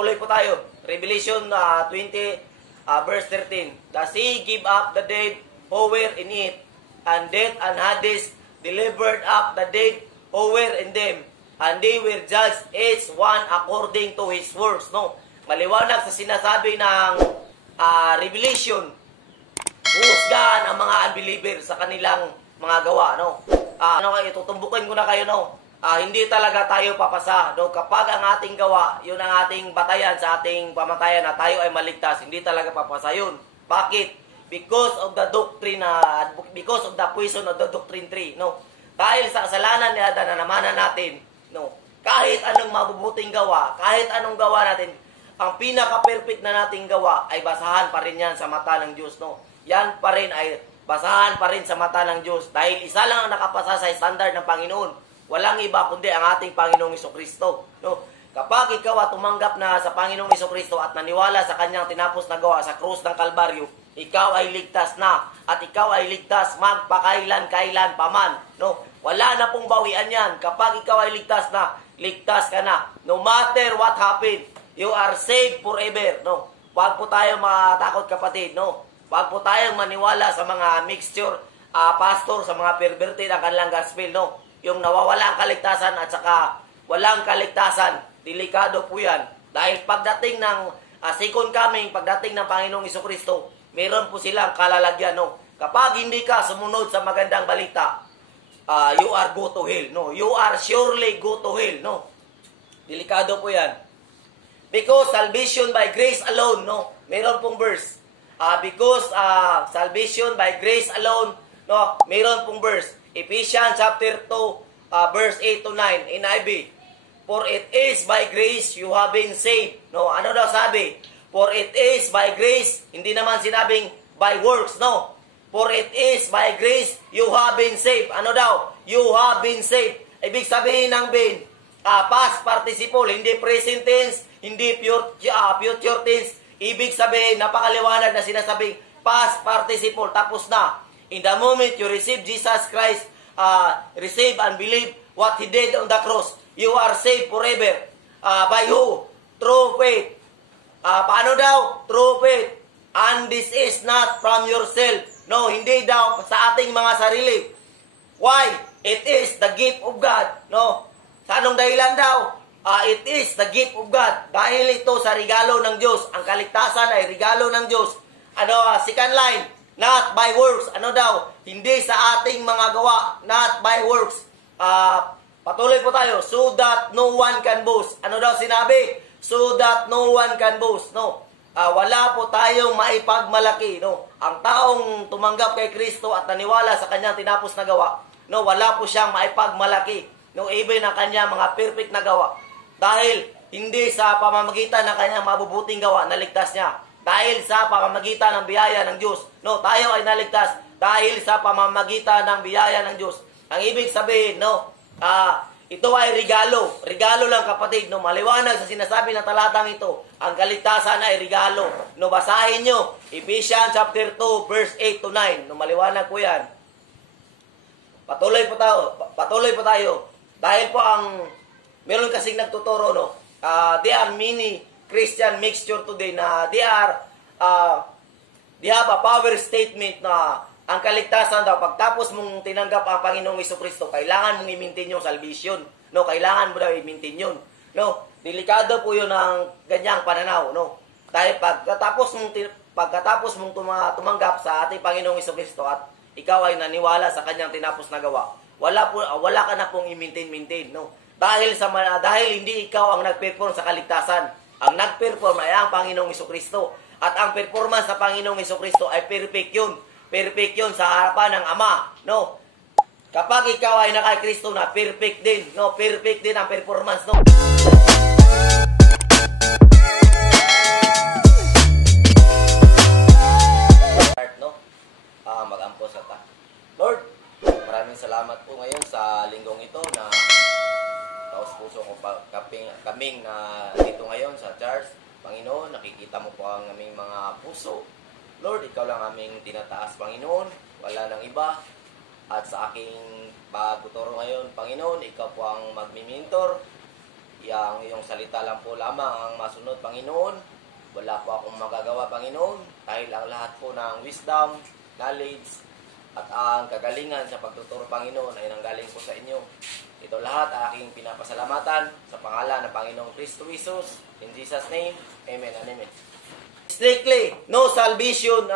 Tuloy po tayo. Revelation 20 verse 13. The sea gave up the dead who were in it, and death and Hades delivered up the dead who were in them, and they were judged each one according to his works. No? Maliwanag sa sinasabi ng Revelation, husgahan ang mga unbeliever sa kanilang mga gawa. No? Tutumbukin ko na kayo. No? Hindi talaga tayo papasa. No? Kapag ang ating gawa, yun ang ating batayan sa ating pamatayan na tayo ay maligtas, hindi talaga papasa yun. Bakit? Because of the doctrine, because of the poison of the doctrine tree. No? Dahil sa kasalanan ni Adan na namanan natin, no? Kahit anong mabubuting gawa, kahit anong gawa natin, ang pinaka-perfect na nating gawa ay basahan pa rin yan sa mata ng Diyos. No? Yan pa rin ay basahan pa rin sa mata ng Diyos. Dahil isa lang ang nakapasa sa standard ng Panginoon. Walang iba kundi ang ating Panginoong Hesukristo. No? Kapag ikaw tumanggap na sa Panginoong Hesukristo at naniwala sa kanyang tinapos na gawa sa krus ng Kalbaryo, ikaw ay ligtas na. At ikaw ay ligtas magpakailan-kailan paman. No? Wala na pong bawian yan. Kapag ikaw ay ligtas ka na. No matter what happened, you are saved forever. No? Huwag po tayong matakot kapatid. No? Huwag po tayong maniwala sa mga mixture pastor, sa mga perverted ang kanilang gospel. No? Yung nawawala ang kaligtasan at saka walang kaligtasan. Delikado po yan. Dahil pagdating ng second coming, pagdating ng Panginoong Hesukristo, meron po silang kalalagyan. No? Kapag hindi ka sumunod sa magandang balita, you are go to hell. No? You are surely go to hell. No? Delikado po yan. Because salvation by grace alone. No? Meron pong verse. Because salvation by grace alone. No? Meron pong verse. Ephesians chapter 2, verse 8 to 9, NIV. For it is by grace you have been saved. No, ano daw sabi? For it is by grace, hindi naman sinabing by works, no. For it is by grace you have been saved. Ano daw? You have been saved. Ibig sabihin ng been, past participle, hindi present tense, hindi future tense. Ibig sabihin, napakaliwanag na sinasabing past participle, tapos na. In the moment you receive Jesus Christ, receive and believe what He did on the cross, you are saved forever. By who? Through faith. Paano daw? Through faith. And this is not from yourself. No, hindi daw sa ating mga sarili. Why? It is the gift of God. No? Sa anong dahilan daw? It is the gift of God. Dahil ito sa regalo ng Diyos. Ang kaligtasan ay regalo ng Diyos. Second line, not by works. Ano daw? Hindi sa ating mga gawa. Not by works. Patuloy po tayo. So that no one can boast. Ano daw sinabi? So that no one can boast. No. Wala po tayong maipagmalaki. No. Ang taong tumanggap kay Kristo at naniwala sa kanyang tinapos na gawa, no, wala po siyang maipagmalaki. No, even ang kanyang mga perfect na gawa. Dahil hindi sa pamamagitan ng kanyang mabubuting gawa naligtas niya. Dahil sa pamamagitan ng biyaya ng Diyos. No, tayo ay naligtas dahil sa pamamagitan ng biyaya ng Diyos. Ang ibig sabihin, no, ito ay regalo. Regalo lang kapatid. No, maliwanag sa sinasabi ng talatang ito. Ang kaligtasan ay regalo. No, basahin nyo. Ephesians chapter 2, verse 8 to 9. No, maliwanag po yan. Patuloy po tayo. Dahil po meron kasing nagtuturo, no. There are many Christian mixture today na they have a power statement na ang kaligtasan daw, pagtapos mong tinanggap ang Panginoong Hesukristo, kailangan mong i-maintain yung salvation. No, kailangan mo daw i-maintain yun. No, delikado po yun ang ganyang pananaw, no. Dahil pagkatapos mong tumanggap sa ating Panginoong Hesukristo at ikaw ay naniwala sa kanyang tinapos na gawa, wala ka na pong i-maintain, no. Dahil hindi ikaw ang nag-perform sa kaligtasan. Ang nag-perform ay ang Panginoong Hesukristo. At ang performance sa Panginoong Hesukristo ay perfect yun. Perfect yun sa harapan ng Ama. No? Kapag ikaw ay naka Kristo na, perfect din. No? Perfect din ang performance. No? Mag-ampo sa ta. Lord, maraming salamat po ngayon sa linggong ito na taos puso ko kaming na dito ngayon sa church. Panginoon, nakikita mo po ang aming mga puso. Lord, ikaw lang aming tinataas, Panginoon. Wala nang iba. At sa aking pagtuturo ngayon, Panginoon, ikaw po ang magmi-mentor. Yang iyong salita lang po lamang ang masunod, Panginoon. Wala po akong magagawa, Panginoon, dahil ang lahat po ng wisdom, knowledge, at ang kagalingan sa pagtuturo, Panginoon, ay nanggaling po sa inyo. Ito lahat aking pinapasalamatan sa pangalan ng Panginoong Kristo Jesus. In Jesus' name, Amen and Amen. Strictly, no salvation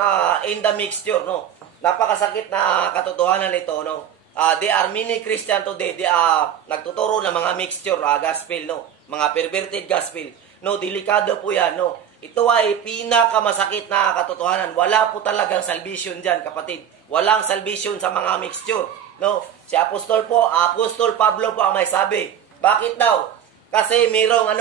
in the mixture, no. Napakasakit na katotohanan ito, no. There are many Christian today, they are nagtuturo ng mga mixture, gospel, no. Mga perverted gospel. No, delikado po yan, no. Ito ay pinakamasakit na katotohanan. Wala po talagang salvation dyan, kapatid. Walang salvation sa mga mixture. No? Si Apostol Pablo po ang may sabi. Bakit daw? Kasi mayroong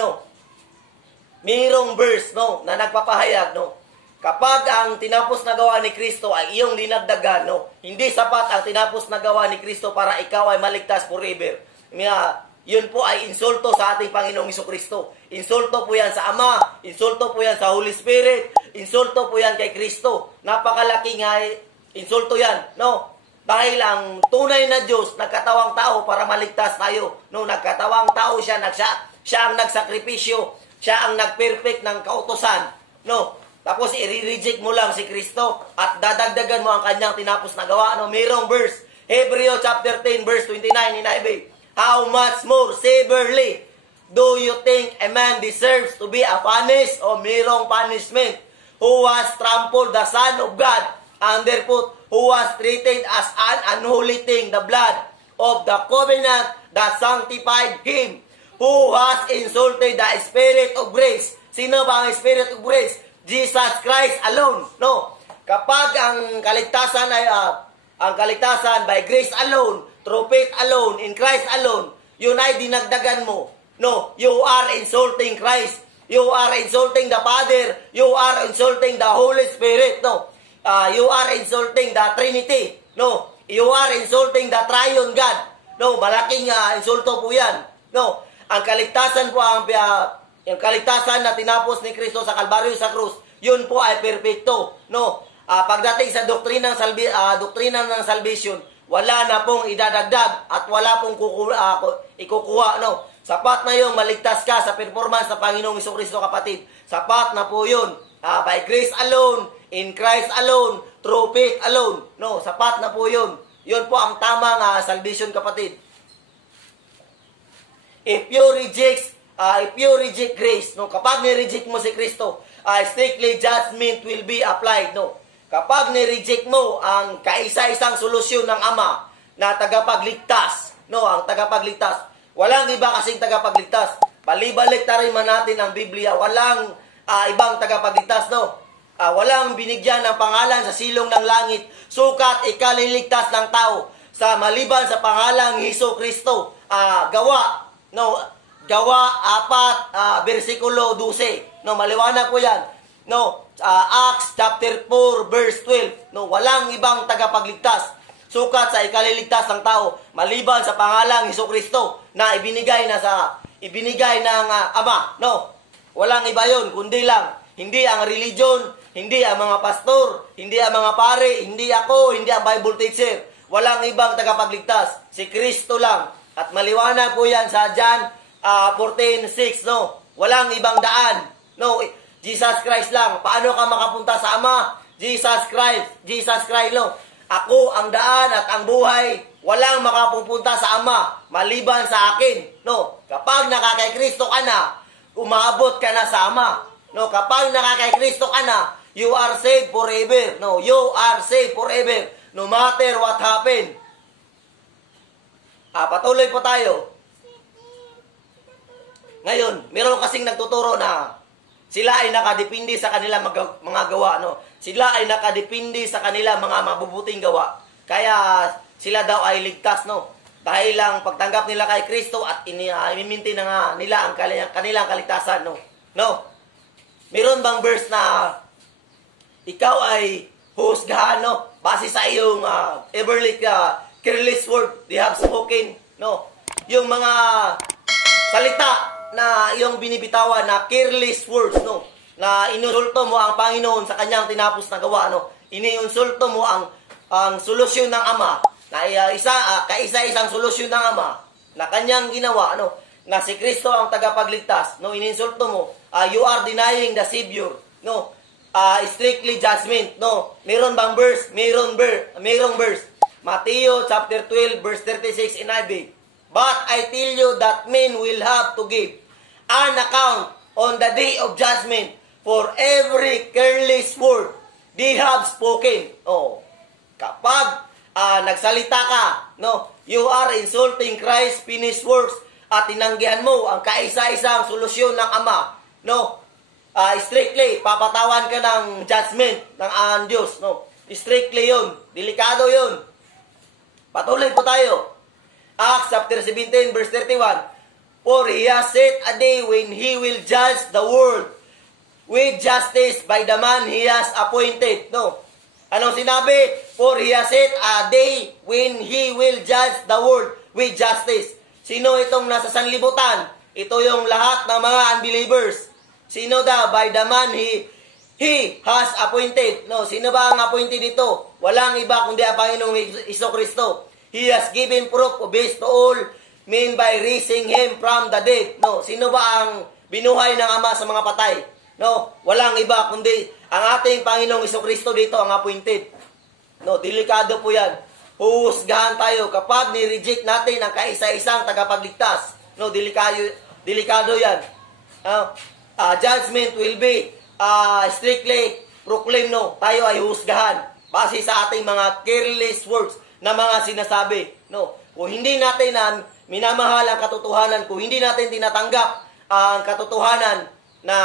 verse, no, na nagpapahayag, no. Kapag ang tinapos na gawa ni Kristo ay iyong dinagdagan, no, hindi sapat ang tinapos na gawa ni Kristo para ikaw ay maligtas forever. Yun po ay insulto sa ating Panginoong Jesucristo. Insulto po yan sa Ama, insulto po yan sa Holy Spirit, insulto po yan kay Kristo. Napakalaking insulto yan, no? Dahil ang tunay na Diyos, nagkatawang tao para maligtas tayo. No, nagkatawang tao siya ang nagsakripisyo, siya ang nagperfect ng kautosan. No, tapos i-reject mo lang si Kristo at dadagdagan mo ang kanyang tinapos na gawa. No, mayroong verse, Hebrews chapter 10 verse 29 in NIV. How much more severely do you think a man deserves to be punished o mayroong punishment who has trampled the Son of God underfoot, who was treated as an unholy thing, the blood of the covenant that sanctified him, who has insulted the Spirit of grace. Sino ba ang Spirit of grace? Jesus Christ alone. No. Kapag ang kaligtasan ay ang kaligtasan by grace alone, through faith alone, in Christ alone, yun ay dinagdagan mo. No, you are insulting Christ. You are insulting the Father. You are insulting the Holy Spirit. No, you are insulting the Trinity. No, you are insulting the Triune God. No, malaking insulto po yan. No, ang kaligtasan po, ang kaligtasan na tinapos ni Kristo sa Kalbaryo sa krus, yun po ay perpekto. No, pagdating sa doktrina ng salvation, wala na pong idadagdag at wala pong ikukuha, no. Sapat na yung maligtas ka sa performance ng Panginoong Jesucristo, kapatid. Sapat na po yun. By grace alone, in Christ alone, through faith alone. No, sapat na po yun. Yun po ang tamang salvation, kapatid. If you reject grace, no, kapag ni-reject mo si Kristo, strictly judgment will be applied, no. Kapag ni-reject mo ang kaisa-isang solusyon ng Ama na tagapagligtas, no, ang tagapagligtas, walang iba kasing tagapagligtas. Balibalik na rin man natin ang Biblia, walang ibang tagapagligtas, no. Walang binigyan ng pangalan sa silong ng langit, sukat ikaliligtas ng tao sa maliban sa pangalang Jesucristo. Gawa 4, versikulo 12. No, maliwanag po yan. No, Acts chapter 4 verse 12. No, walang ibang tagapagligtas sukat sa ikaliligtas ng tao maliban sa pangalang Jesucristo na ibinigay ng Ama. No, walang iba 'yon kundi lang hindi ang religion, hindi ang mga pastor, hindi ang mga pare, hindi ako, hindi ang Bible teacher. Walang ibang tagapagligtas, si Kristo lang. At maliwanag po yan sa John 14:6, no. Walang ibang daan. No, Jesus Christ lang. Paano ka makapunta sa Ama? Jesus Christ, no. Ako ang daan at ang buhay. Walang makapupunta sa Ama maliban sa akin, no. Kapag nakakay Kristo ka na, umabot ka na sa Ama. No, kapag nakakay Kristo ka na, you are saved forever. No, you are saved forever. No matter what happen. Patuloy po tayo. Ngayon, meron kasing nagtuturo na sila ay nakadepende sa kanilang mga gawa, no? Sila ay nakadepende sa kanilang mga mabubuting gawa. Kaya sila daw ay ligtas, no? Dahil lang pagtanggap nila kay Kristo at imiminti na nila ang kanilang kaligtasan, no? No? Meron bang verse na ikaw ay husgahan, no? Base sa iyong careless word they have spoken, no? Yung mga salita na iyong binibitawan na careless words, no, na inusulto mo ang Panginoon sa kanyang tinapos na gawa, no, iniinsulto mo ang solusyon ng Ama na kaisa-isang solusyon ng Ama na kanyang ginawa, no. na si Kristo ang tagapagligtas, no, ininsulto mo, you are denying the Savior, no, strictly judgment, no. Meron bang verse? Merong verse. Matthew chapter 12 verse 36 NIV. But I tell you that men will have to give an account on the day of judgment for every careless word they have spoken. Oh, kapag nagsalita ka, no, you are insulting Christ's finished works at tinanggihan mo ang kaisa-isang solusyon ng Ama, no, strictly, papatawan ka ng judgment ng Diyos, no, strictly yun, delikado yun. Patuloy po tayo. Acts chapter 17 verse 31. For he has set a day when he will judge the world with justice by the man he has appointed. No. Anong sinabi? For he has set a day when he will judge the world with justice. Sino itong nasa sanlibutan? Ito yung lahat ng mga unbelievers. Sino daw? By the man he has appointed. No, sino ba ang appointed dito? Walang iba kundi ang Panginoong Jesucristo. He has given proof of this to all men by raising him from the dead. No, sino ba ang binuhay ng Ama sa mga patay? No, walang iba kundi ang ating Panginoong Jesucristo dito ang appointed. No, delikado po 'yan. Huhusgahan tayo kapag ni-reject natin ang kaisa-isang tagapagligtas. No, delikado 'yan. Judgment will be strictly proclaimed, no. Tayo ay husgahan base sa ating mga careless words na mga sinasabi, no. Kung hindi natin minamahal ang katotohanan, kung hindi natin tinatanggap ang katotohanan na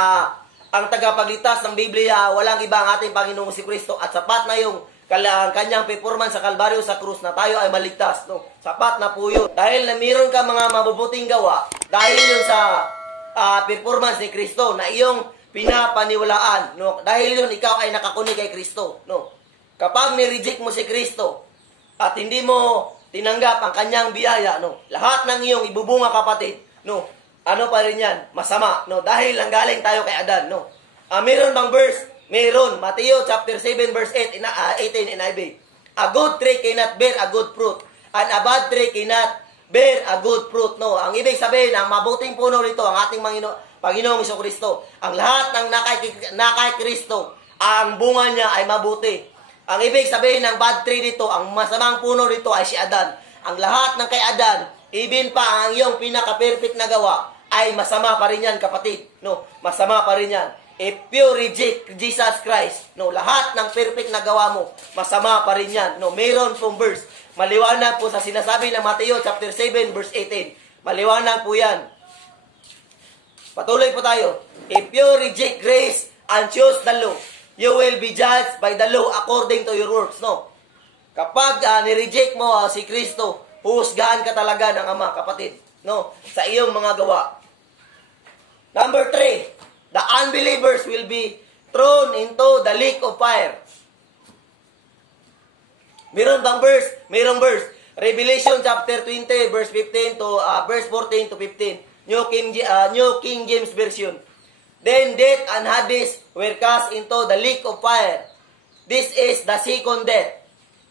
ang tagapagligtas ng Biblia, walang iba ang ating Panginoong Jesucristo at sapat na yung kanyang performance sa Kalbaryo sa krus na tayo ay maligtas, no. Sapat na po yun. Dahil na mayroon ka mga mabubuting gawa, dahil yun sa performance ni Kristo na iyong pinapaniwalaan, no. Dahil yun ikaw ay nakakuni kay Kristo, no. Kapag ni-reject mo si Kristo at hindi mo tinanggap ang kanyang biyaya, no, lahat ng iyong ibubunga, kapatid, no, ano pa rin yan? Masama, no, dahil nanggaling tayo kay Adan, no. Meron bang verse? Meron. Matthew chapter 7 verse 18 NIV. A good tree cannot bear a good fruit, and a bad tree cannot bear a good fruit, no. Ang ibig sabihin, ang mabuting puno nito, ang ating Panginoong Jesucristo. Ang lahat ng nakay Kristo, ang bunga niya ay mabuti. Ang ibig sabihin ng bad tree dito, ang masamang puno dito ay si Adan. Ang lahat ng kay Adan, even pa ang iyong pinaka-perfect na gawa, ay masama pa rin yan, kapatid. No, masama pa rin yan. If you reject Jesus Christ, no, lahat ng perfect na gawa mo, masama pa rin yan. No, mayroon pong verse. Maliwanag po sa sinasabi ng Matthew chapter 7 verse 18. Maliwanag po yan. Patuloy po tayo. If you reject grace and choose the law, you will be judged by the law according to your works, no. Kapag ni-reject mo si Kristo, huhusgahan ka talaga ng Ama, kapatid, no, sa iyong mga gawa. Number 3, the unbelievers will be thrown into the lake of fire. Meron bang verse? Merong verse. Revelation chapter 20 verse 15 to verse 14 to 15. New King James Version. Then death and Hades were cast into the lake of fire. This is the second death.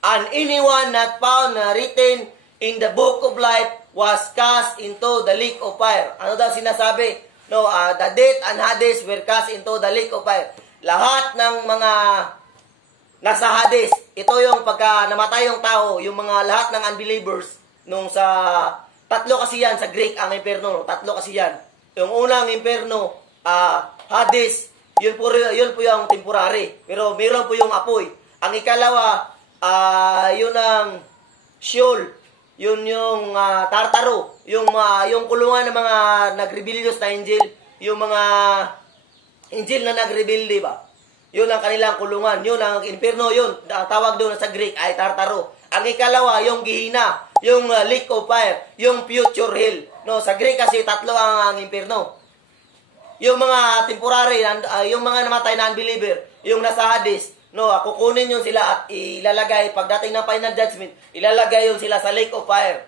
And anyone not found written in the book of life was cast into the lake of fire. Ano daw sinasabi? No, the death and Hades were cast into the lake of fire. Lahat ng mga nasa Hades, ito yung pagka namatay yung tao, yung mga lahat ng unbelievers, nung sa tatlo kasi yan sa Greek ang imperno, no? Tatlo kasi yan. Yung unang imperno, Hades, yun po yung temporary. Pero meron po yung apoy. Ang ikalawa, yun ang Sheol. Yun yung Tartaro. Yung kulungan ng mga nagrebellious na angel. Yung mga angel na nagrebelde ba? Yun ang kanilang kulungan. Yun ang inferno yun. Ang tawag doon sa Greek ay Tartaro. Ang ikalawa, yung Gehenna. Yung lake of fire. Yung future hell. No, sa Greek kasi tatlo ang inferno. Yung mga temporary, yung mga namatay na unbeliever, yung nasa Hades, no, kukunin yun sila at ilalagay, pagdating ng final judgment, ilalagay yun sila sa lake of fire.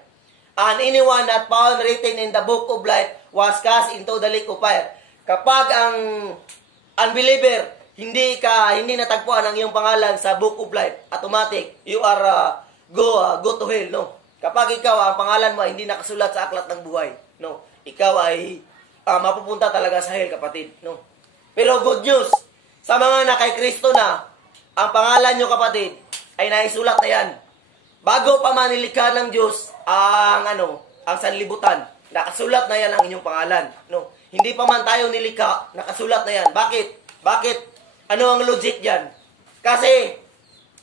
And anyone not found written in the book of life was cast into the lake of fire. Kapag ang unbeliever, hindi natagpuan ang iyong pangalan sa book of life, automatic, you are go to hell, no. Kapag ikaw, ang pangalan mo hindi nakasulat sa aklat ng buhay, no. ikaw ay mapupunta talaga sa hell, kapatid. No? Pero good news, sa mga na kay Kristo na, ang pangalan nyo, kapatid, ay naisulat na yan. Bago pa manilikha ng Diyos ang sanlibutan, nakasulat na yan ang inyong pangalan. No? Hindi pa man tayo nilikha, nakasulat na yan. Bakit? Ano ang logic dyan? Kasi,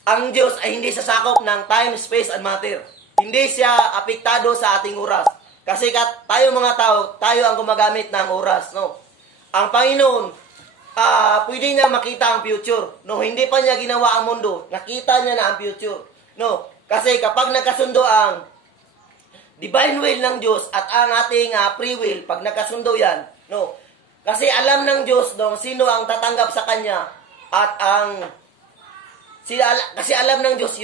ang Diyos ay hindi sasakop ng time, space, and matter. Hindi siya apektado sa ating oras. Kasi tayo mga tao, tayo ang gumagamit ng oras. No? Ang Panginoon, pwede niya makita ang future. No? Hindi pa niya ginawa ang mundo. Nakita niya na ang future. No? Kasi kapag nagkasundo ang divine will ng Diyos at ang ating free will, pag nagkasundo yan, no? Kasi alam ng Diyos sino ang tatanggap sa Kanya at kasi alam ng Diyos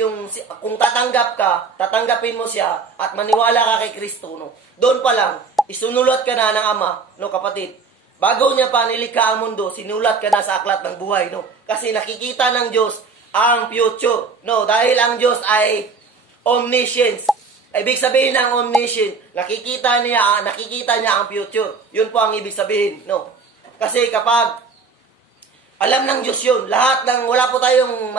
kung tatanggap ka, tatanggapin mo siya at maniwala ka kay Kristo, no? Doon pa lang, isunulat ka na ng Ama, no, kapatid. Bago niya pa nilikha ang mundo, sinulat ka na sa aklat ng buhay, no? Kasi nakikita ng Diyos ang future, no? Dahil ang Diyos ay omniscience. Ibig sabihin ng omniscient, nakikita niya ang future. Yun po ang ibig sabihin, no? Kasi kapag alam ng Diyos yun, wala po tayong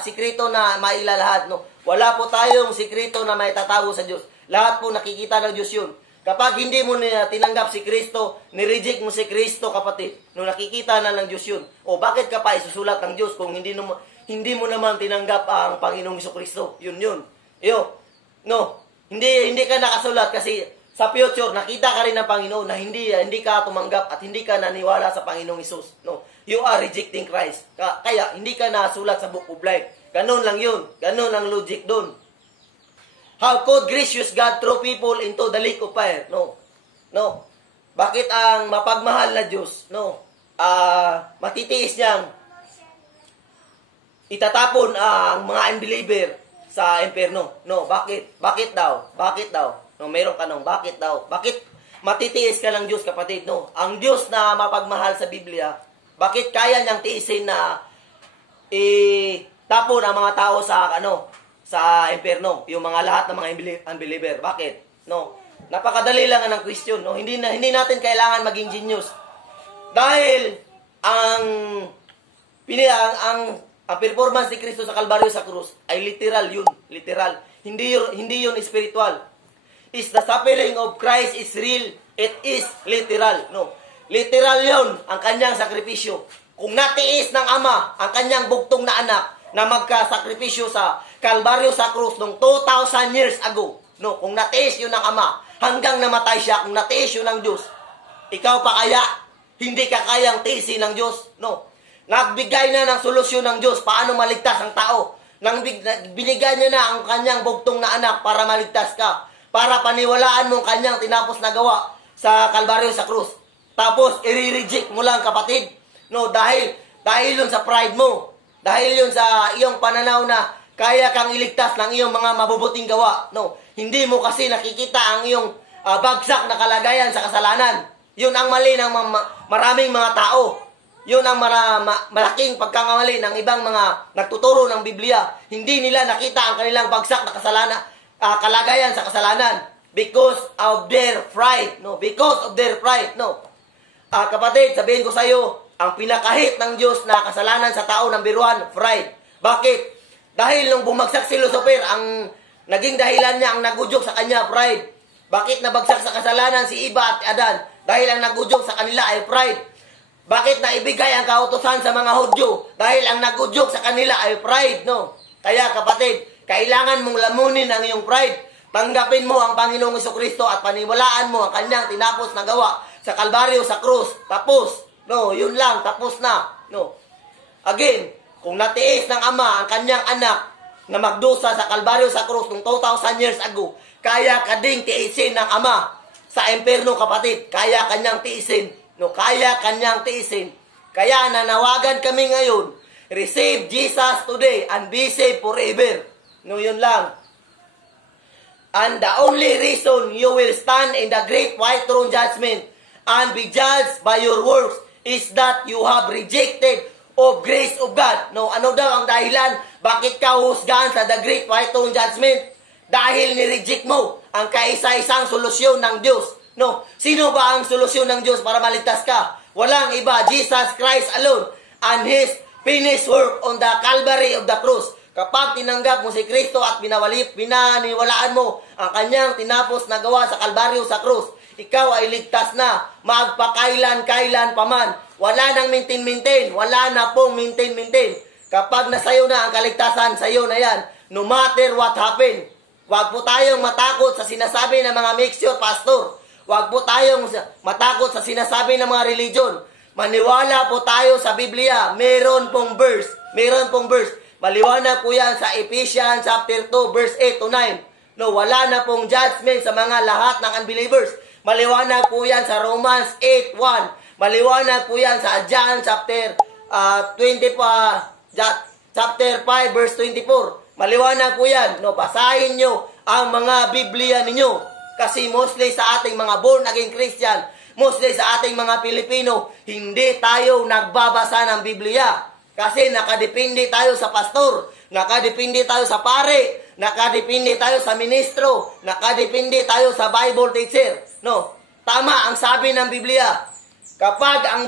sikreto na mailalahad, no? Wala po tayong sikreto na may tatago sa Diyos. Lahat po nakikita ng Diyos yun. Kapag hindi mo na tinanggap si Kristo, nireject mo si Kristo, kapatid, no, nakikita na ng Diyos yun. O bakit ka pa isusulat ng Diyos kung hindi mo naman tinanggap ang Panginoong Jesucristo? Yun. No, hindi ka nakasulat kasi sa future, nakita ka rin ng Panginoon na hindi ka tumanggap at hindi ka naniwala sa Panginoong Isus. No, you are rejecting Christ. Kaya, hindi ka nasulat sa Book of Life. Ganon lang yun. Ganon ang logic doon. How could gracious God throw people into the lake of fire? No. Bakit ang mapagmahal na Diyos, no, matitiis niyang itatapon ang mga unbeliever sa impyerno? No, bakit daw? No, meron ka nung bakit daw? Bakit matitiis ka ng Diyos, kapatid? No, ang Diyos na mapagmahal sa Biblia, bakit kaya niyang tiisin na tapon ang mga tao sa impyerno, yung mga lahat ng mga unbeliever? Bakit? No, napakadali lang ng question, no? Hindi natin kailangan maging genius. Dahil ang performance ni Kristo sa Kalbaryo sa krus ay literal yun, literal. Hindi yun spiritual. Is the suffering of Christ is real, it is literal. No, literal yun ang kanyang sakripisyo. Kung natiis ng Ama ang kanyang bugtong na anak na magkasakripisyo sa Kalbaryo sa krus noong 2,000 years ago, no, kung natiis yun ng Ama hanggang namatay siya, kung natiis yun ng Diyos, ikaw pa kaya hindi ka kayang tiisin ng Diyos? No, nagbigay na ng solusyon ng Diyos paano maligtas ang tao. Binigay niya na ang kanyang bugtong na anak para maligtas ka, para paniwalaan mo ang kanyang tinapos na gawa sa Kalbaryo sa krus. Tapos i-reject mo lang, kapatid. No, dahil yun sa pride mo. Dahil yun sa iyong pananaw na kaya kang iligtas ng iyong mga mabubuting gawa. No, hindi mo kasi nakikita ang iyong bagsak na kalagayan sa kasalanan. Yun ang mali ng maraming mga tao. Yun ang malaking pagkakamali ng ibang mga nagtuturo ng Biblia. Hindi nila nakita ang kanilang bagsak na kasalanan, kalagayan sa kasalanan because of their pride. No, because of their pride. No. Kapatid, sabihin ko sa iyo, ang pinakahit ng Diyos na kasalanan sa tao, number 1, pride. Bakit? Dahil nung bumagsak si Lucifer, ang naging dahilan niya, ang nagudyok sa kanya, pride. Bakit nabagsak sa kasalanan si Eva at Adan? Dahil ang nagudyok sa kanila ay pride. Bakit naibigay ang kautusan sa mga Hudyo? Dahil ang nagudyok sa kanila ay pride, no? Kaya, kapatid, kailangan mong lamunin ang iyong pride. Tanggapin mo ang Panginoong Jesucristo at paniwalaan mo ang kanyang tinapos na gawa sa Kalbaryo, sa krus. Tapos, no, yun lang, tapos na. No. Again, kung natiis ng Ama ang kanyang anak na magdusa sa Kalbaryo sa krus noong 2,000 years ago, kaya kading tiisin ng Ama sa impyerno, kapatid. Kaya kanyang tiisin. No, kaya kanyang tiisin. Kaya nanawagan kami ngayon, receive Jesus today and be saved forever. No, yun lang. And the only reason you will stand in the great white throne judgment and be judged by your works is that you have rejected of grace of God. No, ano daw ang dahilan? Bakit ka husgahan sa the great white throne judgment? Dahil ni-reject mo ang kaisa-isang solusyon ng Diyos. No, sino ba ang solusyon ng Diyos para maligtas ka? Walang iba, Jesus Christ alone and His finished work on the Calvary of the cross. Kapag tinanggap mo si Kristo at pinaniwalaan mo ang kanyang tinapos na gawa sa Kalbaryo sa krus, ikaw ay ligtas na, magpakailan-kailan pa man. Wala nang maintain-maintain, wala na pong maintain-maintain. Kapag nasayo na ang kaligtasan, sayo na yan. No matter what happen. Huwag po tayong matakot sa sinasabi ng mga mixture pastor. Huwag po tayong matakot sa sinasabi ng mga religion. Maniwala po tayo sa Biblia. Meron pong verse. Maliwanag po yan sa Ephesians chapter 2, verse 8 to 9. No, wala na pong judgment sa mga lahat ng unbelievers. Maliwanag po yan sa Romans 8:1. Maliwanag po yan sa John chapter 5 verse 24. Maliwanag po yan. No, basahin nyo ang mga Biblia ninyo. Kasi mostly sa ating mga born again Christian, mostly sa ating mga Pilipino, hindi tayo nagbabasa ng Biblia. Kasi nakadepende tayo sa pastor, nakadepende tayo sa pare, nakadepende tayo sa ministro, nakadepende tayo sa Bible teacher. No, tama ang sabi ng Biblia. Kapag ang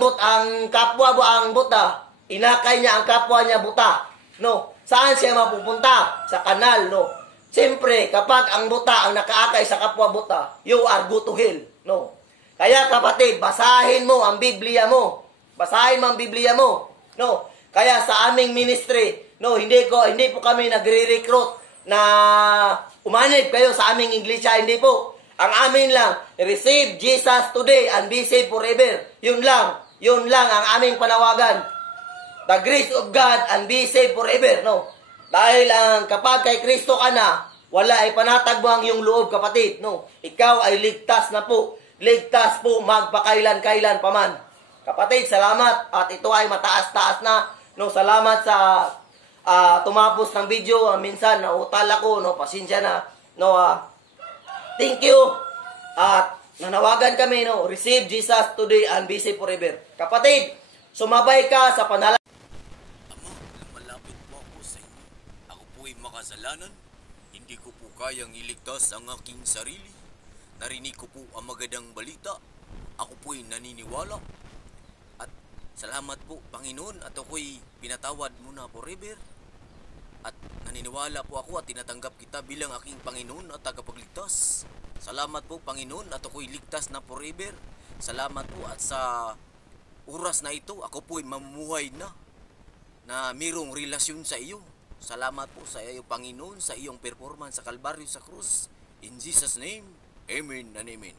kapwa mo ang buta, inakay niya ang kapwa niya buta. No, saan siya mapupunta? Sa kanal, no. Siyempre, kapag ang buta ang nakaakay sa kapwa buta, you are go to hell. No. Kaya kapatid, basahin mo ang Biblia mo. Basahin mo ang Biblia mo. No. Kaya sa aming ministry, no, hindi po kami nagre-recruit na umanib kayo sa aming iglesia, hindi po. Ang amin lang, receive Jesus today and be saved forever. Yun lang ang aming panawagan. The grace of God and be saved forever, no. Dahil kapag kay Kristo ka na, wala ay panatag mo ang iyong loob, kapatid, no. Ikaw ay ligtas na po. Ligtas po magpakailan-kailan pa man. Kapatid, salamat at ito ay mataas-taas na. No, salamat sa tumapos ng video. Minsan nautal ako, no, pasensya na. No, thank you. At nanawagan kami, no, receive Jesus today and be saved forever. Kapatid, sumabay ka sa panalangin. Ama, lumalapit po ako sa inyo. Ako po'y makasalanan. Hindi ko po kayang iligtas ang aking sarili. Narinig ko po ang magandang balita. Ako po'y naniniwala. At salamat po, Panginoon, at ako'y pinatawad mo na forever. At naniniwala po ako at tinatanggap kita bilang aking Panginoon at tagapagligtas. Salamat po, Panginoon, at ako'y ligtas na forever. Salamat po at sa oras na ito, ako po'y mamumuhay na mayroong relasyon sa iyo. Salamat po sa iyo, Panginoon, sa iyong performance sa Kalbaryo sa krus. In Jesus' name, Amen and Amen.